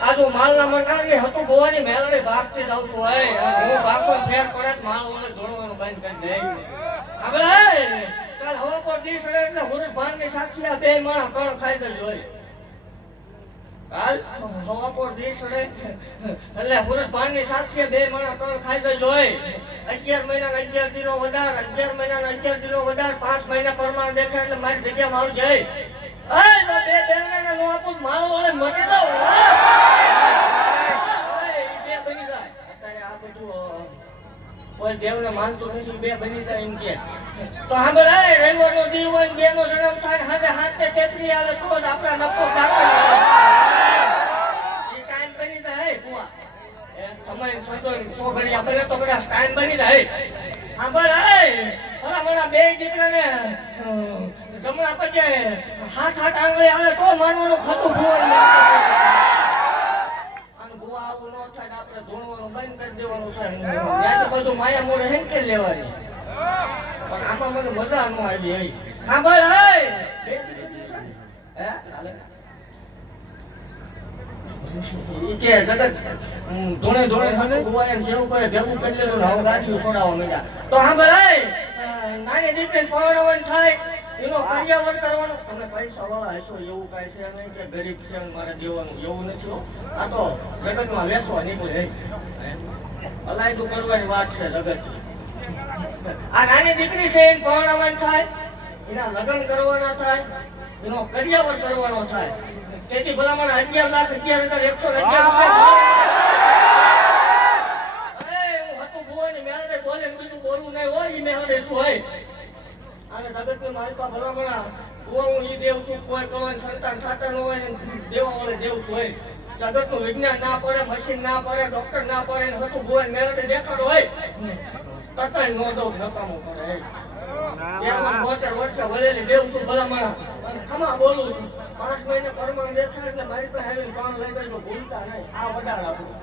આજુ માલના મંડાણી હતું ગોવાની મેલડી ભાગતી જ આવતું હોય હું બાપો ફેર પડે માલ ઓલે દોડવાનું બંધ કરી દે સાંભળે કાલ હવા પર દી સડે એટલે હું ભાનની સાક્ષી આ બે માણા કણ ખાઈ ગઈ હોય કાલ હવા પર દી સડે એટલે હું ભાનની સાક્ષી બે માણા કણ ખાઈ ગઈ હોય 11 મહિના 11 દિનો વધાર 11 મહિના 11 દિનો વધાર 5 મહિના પ્રમાણ દેખાય એટલે મારી જગ્યામાં આવી જાય એ તો બે બેને નો આપું મારો વાળે મરી જાવ બે બની જાય અત્યારે આ બધું કોઈ દેવને માનતું નથી બે બની જાય એમ કે તો સાંભળ એ રવિવારનો દી હોય બે નો જન્મ થાય હાથે હાથે તેત્રી આવે તો જ આપણા નફો કાપે એ કાયમ બની જાય કુવા સમય સંતો છોકરી આપણે તો બધા કાયમ બની જાય સાંભળ ભલા મને બે દીકરાને જમણા પગે હાથ આંગળે આવે તો માનવાનું ખતું ભૂવાનું અને ભૂવા આવું ન થાય આપણે ધોણવાનું બંધ કરી દેવાનું છે ત્યાં બધું માયા મોડે હેન્કેલ લેવાની પણ આમાં મને મજા ન આવી સાંભળ કે જગત ધોણે ધોણે થતું ભૂવા સેવ કરે ભેગું કરી લેલું હવે ગાડીઓ છોડાવવા માંડ્યા તો સાંભળ નાની દીકરીને પરણવાનું થાય એનો કાર્યવર કરવાનો તમે પૈસા વાળા હશો એવું કાંઈ છે નહીં કે ગરીબ છે મારે દેવાનું એવું નથી આ તો જગતમાં વેસવા નીકળે અલાયદું કરવાની વાત છે જગત આ નાની દીકરી છે એને પરણવાનું થાય એના લગ્ન કરવાના થાય એનો કાર્યવર કરવાનો થાય તેથી ભલામણ 11,11,11,000 બોલે બીજું બોલવું નહીં હોય એ મેળવે શું હોય અને જગતની માલિકા ભલામણા હું ઈ દેવ છું કોઈ કરવાનું સંતાન થતા ન હોય ને દેવા વાળે દેવ છું હોય જગતનું વિજ્ઞાન ના પડે મશીન ના પડે ડોક્ટર ના પડે ને હતું ભુવન મેળવે દેખાડો હોય તથા નો દો નકામો પડે 72 વર્ષે વળેલી દેવ છું ભલામણા અને ખમા બોલું છું 5 મહિને પરમાણ દેખાય એટલે મારી પાસે આવીને કામ લઈ ગયો ભૂલતા નહીં આ વધારે આપણું